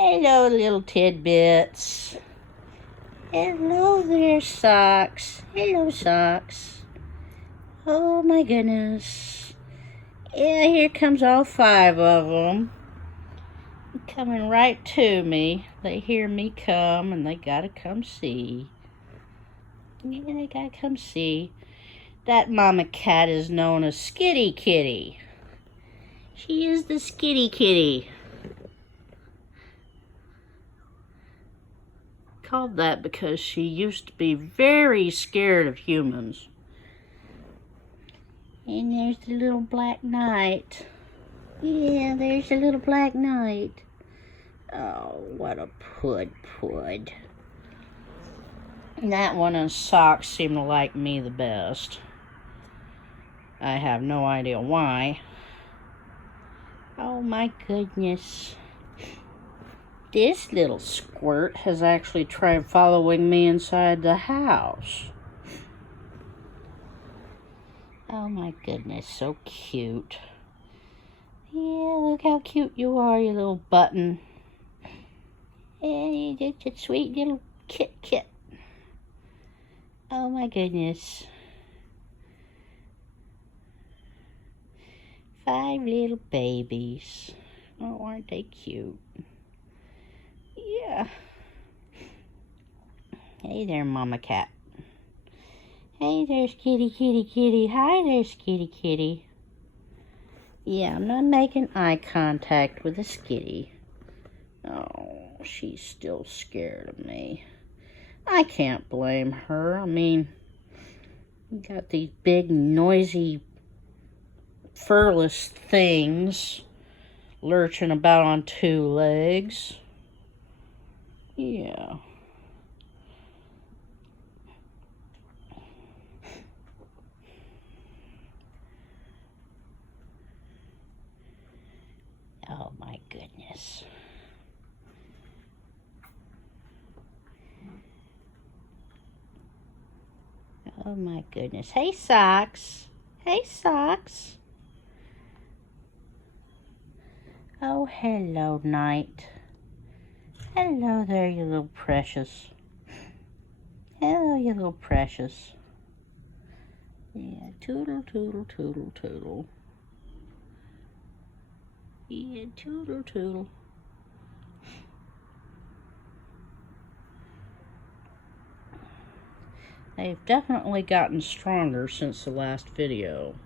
Hello, little tidbits. Hello there, Socks. Hello, Socks. Oh, my goodness. Yeah, here comes all 5 of them. Coming right to me. They hear me come, and they gotta come see. Yeah, they gotta come see. That mama cat is known as Skitty Kitty. She is the Skitty Kitty. Called that because she used to be very scared of humans. And there's the little black knight. Yeah, there's the little black knight. Oh, what a pud. That one and Socks seem to like me the best. I have no idea why. Oh my goodness. This little squirt has actually tried following me inside the house. Oh my goodness, so cute. Yeah, look how cute you are, you little button. Yeah, you're just a sweet little kit. Oh my goodness. 5 little babies. Oh, aren't they cute? Yeah. Hey there, Mama Cat. Hey there's kitty. Hi there's kitty. Yeah, I'm not making eye contact with a skitty. Oh, she's still scared of me. I can't blame her. I mean, you got these big, noisy, furless things lurching about on 2 legs. Yeah. Oh my goodness. Oh my goodness. Hey, Socks. Hey, Socks. Oh, hello, Night. Hello there, you little precious. Hello, you little precious. Yeah, toodle. Yeah, toodle. They've definitely gotten stronger since the last video.